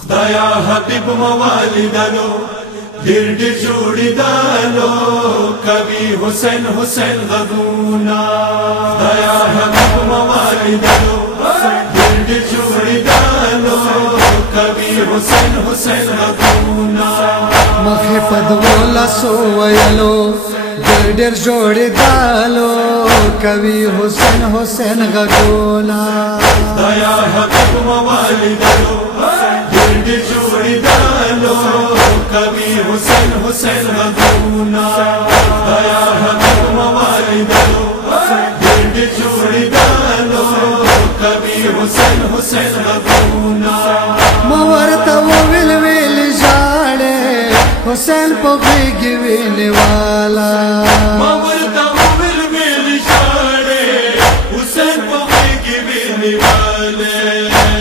خدایا حبیب موالدانو ډېر ډېر جوړېدلو کوي حسین حسین غږونه خدایا حبیب موالدانو ډېر ډېر جوړېدلو کوي حسین حسین غږونه مخې په دولسو ویلو ډېر ډېر جوړېدلو کوي حسین حسین غږونه خدایا حبیب موالدانو ډېر ډېر جوړېدلو کوي حسین حسین غږونه خدایا حبیب موالدانو ډېر ډېر جوړېدلو کوي حسین حسین غږونه ما ورته وویل ویل ژاړې حسین په غېږ ونیواله ما ورته وویل ویل ژاړې حسین په غېږ ونیواله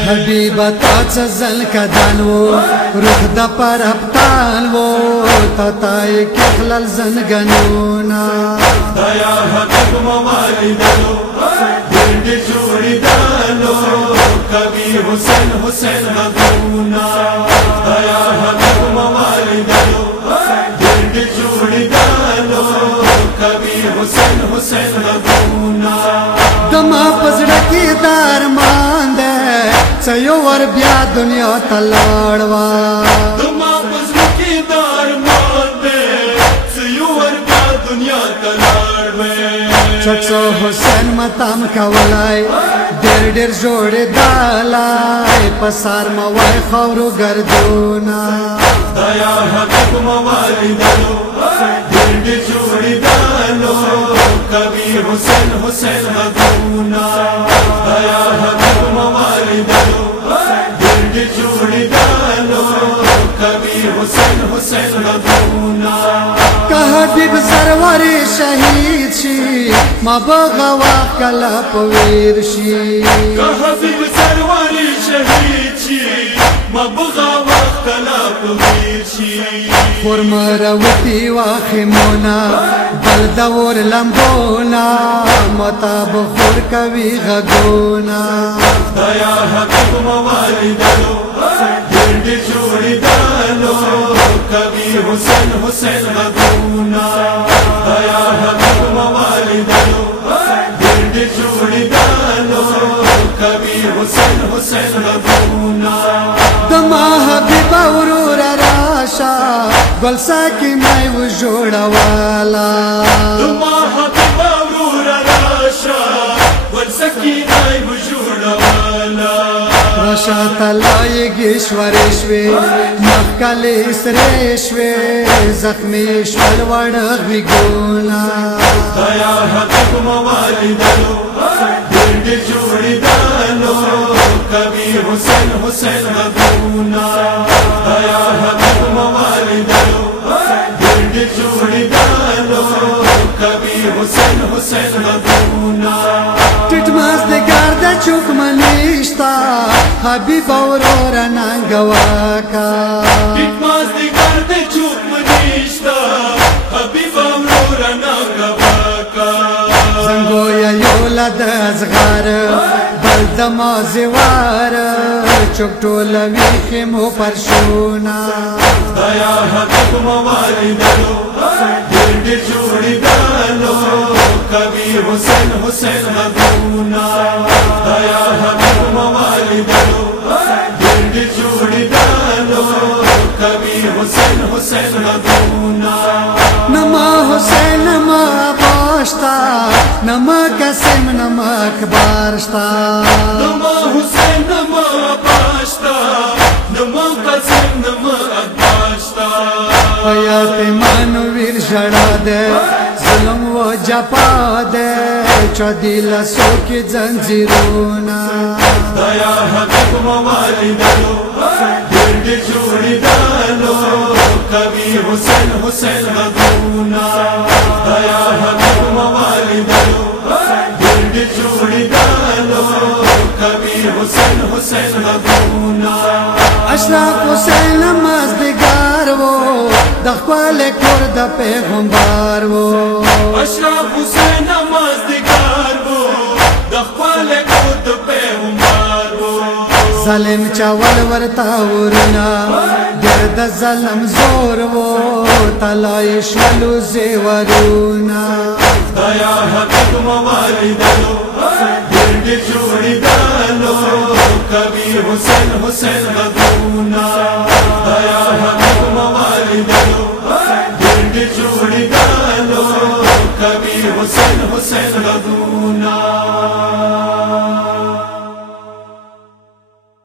حبیبه تا څه ځل کدن و روح د پرپتان و تا تای کښلل زنګنونه خدایا حبیب موالدانو ډېر ډېر جوړېدلو کوي حسین حسین غږونه خدایا حبیب موالدانو ډېر ډېر جوړېدلو کوي حسین حسین غږونه د ما په زړه کې د ارمان دی څه یو ور بیا دنیا ته لاړ وه د ما په زړه کې د ارمان دی څه یو ور بیا دنیا ته لاړ وې چټسو حسین متام کولای ډېر ډېر جوړېدلی په سار مه وای خاورو ګردونه خدایا حبیب موالدانو ډېر ډېر جوړېدلو کوي حسین حسین غږونه خدایا حبیب موالدانو ډېر ډېر جوړېدلو کوي حسین حسین غږونه که حبیب سرور شهید شي ما به غوا کله په ویر شي که حبیب سرور شهید شي ما به غوا کله په ویر شي خرمه راوتي واخمونه بل د اور لمبونه متا بخور کوي غږونه خدایا حبیب موالدانو ډېر ډېر جوړېدلو کوي حسین حسین غږونه خدایا حبیب موالدانو ډېر ډېر جوړېدلو کوي حسین حسین غږونه د ما حبیب ورور راشه ګل ساکنی و جوړواله د ما حبیب ورور راشه ګل ساکنی و جوړواله راشه تلایږي شورې شوې مخکلې سرې شوې زخمې شول وړه غوږونه خدایا حبیب موالدانو ډېر ډېر جوړېدلو کوي حسین حسین غږونه خدایا حبیب موالدانو ډېر ډېر جوړېدلو کوي حسین حسین غږونه ټیټ مازدیګر د چوک منیشتا حبیب ورور ننګواکا ټیټ مازدیګر د چوک منیشتا حبیب ورور ننګواکا زنګویا یوله د ازغار بل د مازیوار چوک ټوله ویښې مو پرشونه خدایا حبیب موالدانو ډېر ډېر جوړېدلو کوي حسین حسین غږونه خدایا حبیب موالدانو ډېر ډېر جوړېدلو کوي حسین حسین غږونه نما حسین نما باشتا نما قسم نما اکبر شتا نما حسین نما باشتا نما قسم نما اکبر شتا حیات منویر ژړا ده ظلم و جفا ده چا دي لاسو کې زنځیرونه خدایا حبیب موالدانو ډېر ډېر جوړېدلو کوي حسین حسین غږونه خدایا حبیب موالدانو ډېر ډېر جوړېدلو کوي حسین حسین غږونه اشرف حسین مازدیګر وو د خپل کور د پیغمبر وو اشرف حسین مازدیګر وو د خپل کور د پیغمبر وو ظالم چاول ورتاورنا گرد ظلم زور و تلایش ولو زیورونا دایا حقیق موالدانو گرد جوڑی دانو کبھی حسین حسین غدونا دایا حقیق موالدانو گرد جوڑی دانو کبھی حسین حسین غدونا